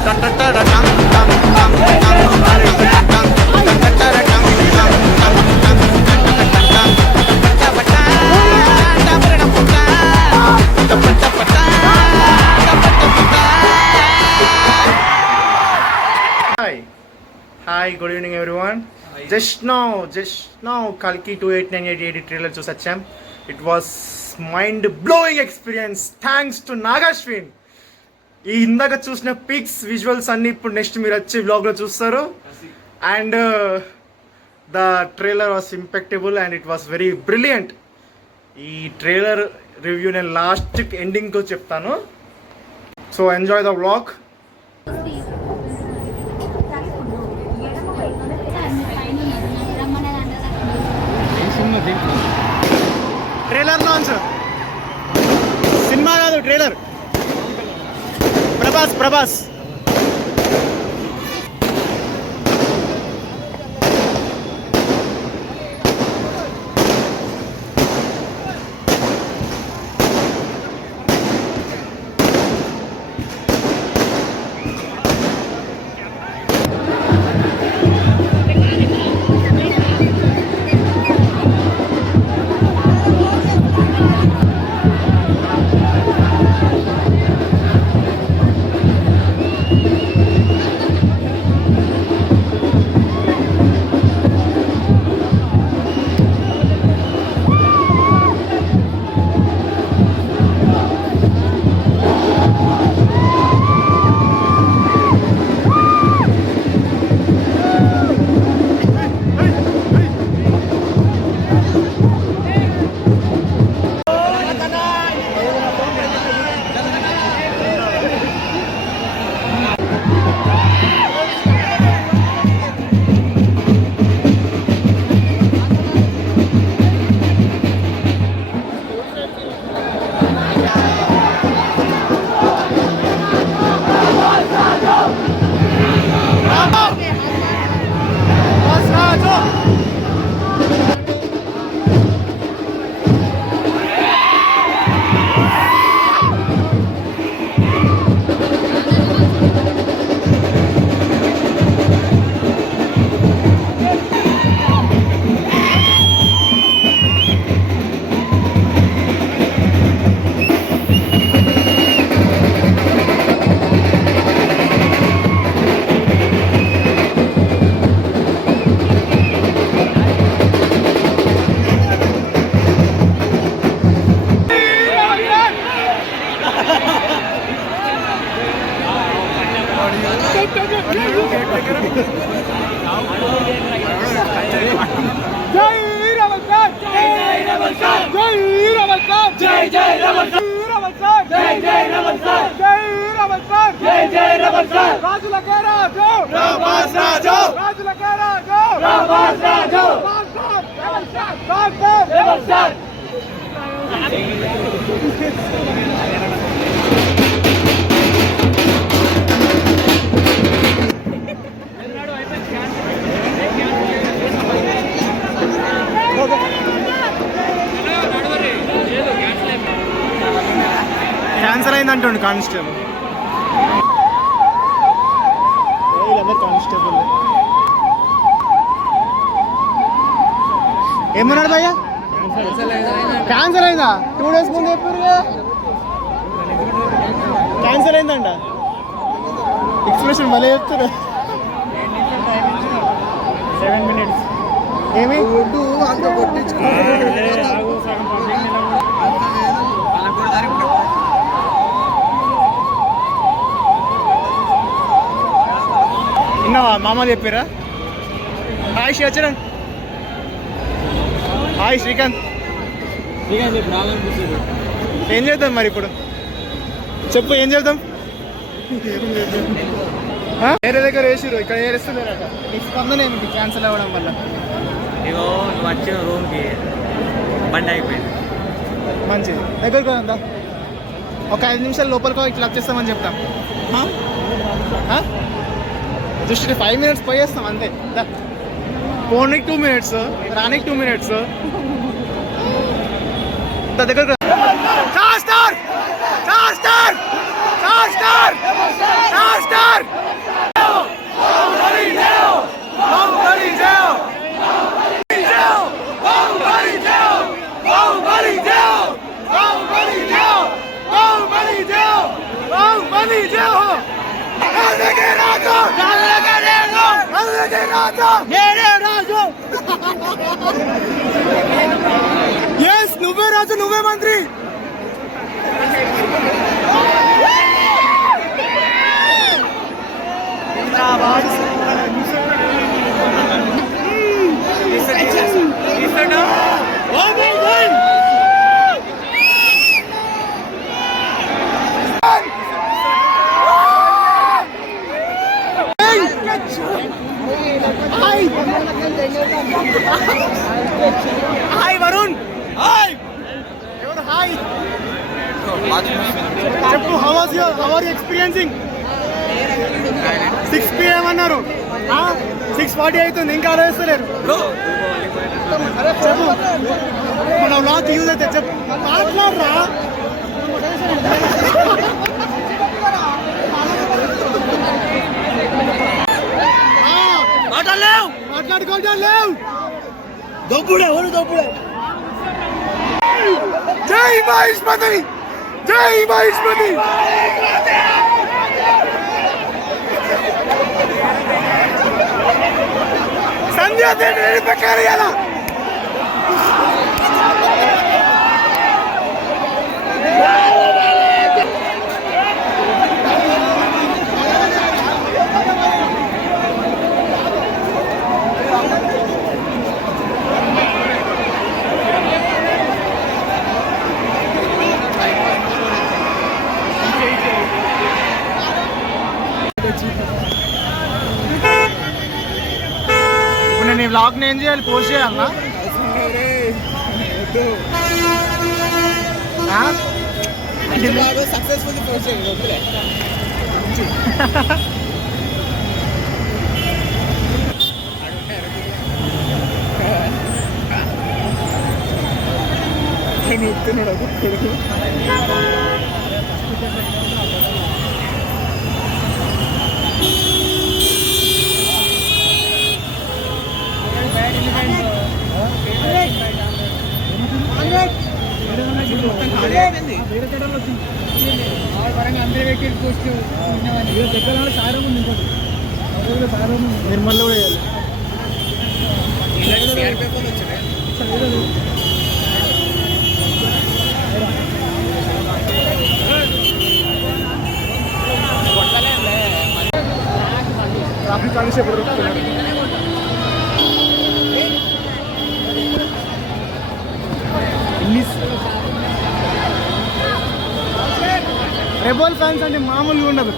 Hi, good evening everyone. Just now Kalki 2898 trailer చూసి వచ్చాం. It was mind blowing experience thanks to Nagashwin. ఈ ఇందాక చూసిన pics visuals అన్ని ఇప్పుడు నెక్స్ట్ మీరు వచ్చి వ్లాగ్లో చూస్తారు. And the trailer was impeccable and it was very brilliant. ఈ ట్రైలర్ రివ్యూ నేను లాస్ట్ ఎండింగ్తో చెప్తాను. So enjoy the vlog. Trailer launch సినిమా కాదు ట్రైలర్. ప్రభాస్ క్యాన్సల్ అయిందంటుండు కానిస్టేబుల్. కానిస్టేబుల్ ఏమన్నాడు భయ్యా? క్యాన్సల్ అయిందా? 2 days ముందు చెప్పారు. క్యాన్సల్ అయిందంట. ఎక్స్ప్రెషన్ మళ్ళీ చెప్తారు. 7 minutes ఏమి అంత విన్నావా? మామ చెప్పారా? హాయ్ శివచరణ్. హాయ్ శ్రీకాంత్. ఏం చేద్దాం మరి ఇప్పుడు? చెప్పు ఏం చేద్దాం? వేరే దగ్గర వేసిరు, ఇక్కడ వేస్తున్నారట. నీ స్పందన ఏమిటి క్యాన్సిల్ అవ్వడం వల్ల? ఇగో నువ్వు వచ్చిన రూమ్కి బండి అయిపోయింది. మంచిది. దగ్గరకు ఉందా? ఒక 5 నిమిషాలు లోపలికి ఇట్లా వచ్చేస్తామని చెప్తాం. జస్ట్ 5 minutes పోయేస్తాం అంతే. పోనీకి 2 minutes, రానికి 2 minutes. దగ్గర స్టార్ నువ్వే రాజు, నువ్వే మంత్రి. హాయ్ వరుణ్. హాయ్ ఎవరు? హాయ్ చెప్పు. How are you experiencing? 6 PM అన్నారు, 6:40 అవుతుంది, ఇంకా ఆలోచిస్తలేరు. చెప్పు, మన వ్లాగ్ యూజ్ అయితే చెప్పు, మాట్లాడరా. మాట్లాడుకోవడం లేవు. దొబ్బుడే ఎవరు దొబ్బుడే. జై మహేష్మతి, జై మహేష్మతి. సంధ్యా థియేటర్ పెట్టారు కదా. నేను ఈ వ్లాగ్ని ఏం చేయాలి? పోస్ట్ చేయాలన్నా? సక్సెస్ఫుల్లీ పోస్ట్ చేయండి. నిర్మల్లో కూడా వేయాలి. ట్రాఫిక్ కానిస్టేబుల్ రెబల్ ఫ్యాన్స్ అంటే మామూలుగా ఉండదు.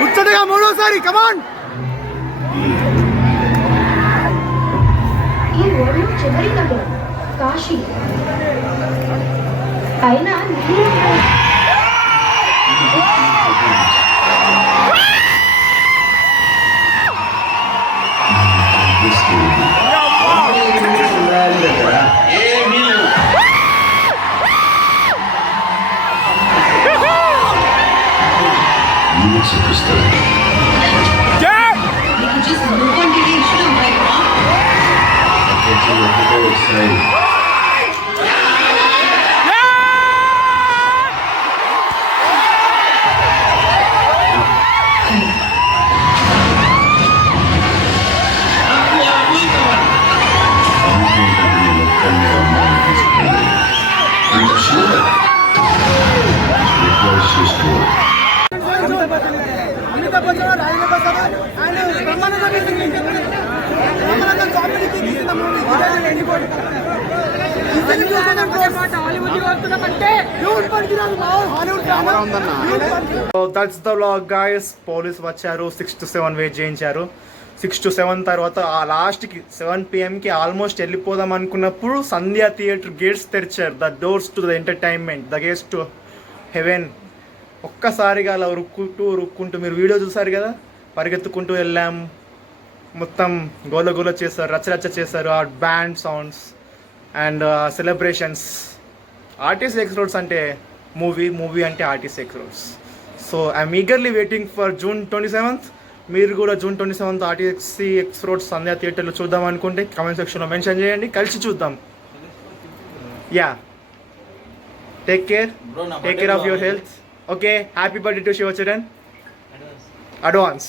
ముచ్చటగా మూడోసారి కమాన్. ఈ ఊళ్ళో చివరి నగరం కాశీ పైన నీళ్ళు ఉన్నాయి. Just move on to the issue right now. That's the vlog guys. Police వచ్చారు, 6 to 7 వెయిట్ చేయించారు. 6 to 7 తర్వాత ఆ లాస్ట్కి 7 PM ఆల్మోస్ట్ వెళ్ళిపోదాం అనుకున్నప్పుడు సంధ్యా థియేటర్ గేట్స్ తెరిచారు. The doors to the entertainment, the gates to heaven. ఒక్కసారిగా అలా రుక్కుంటూ మీరు వీడియో చూసారు కదా, పరిగెత్తుకుంటూ వెళ్ళాం. మొత్తం గోల చేశారు, రచ్చ చేశారు. ఆ band sounds and celebrations. RTC X roads అంటే మూవీ అంటే RTC X roads. So I'm eagerly waiting for June 27th. మీరు కూడా June 27th RTC X roads Sandhya థియేటర్లో చూద్దాం అనుకుంటే కామెంట్ సెక్షన్లో మెన్షన్ చేయండి, కలిసి చూద్దాం. Yeah, take care of your health. Okay, happy birthday to Shivacharan advance.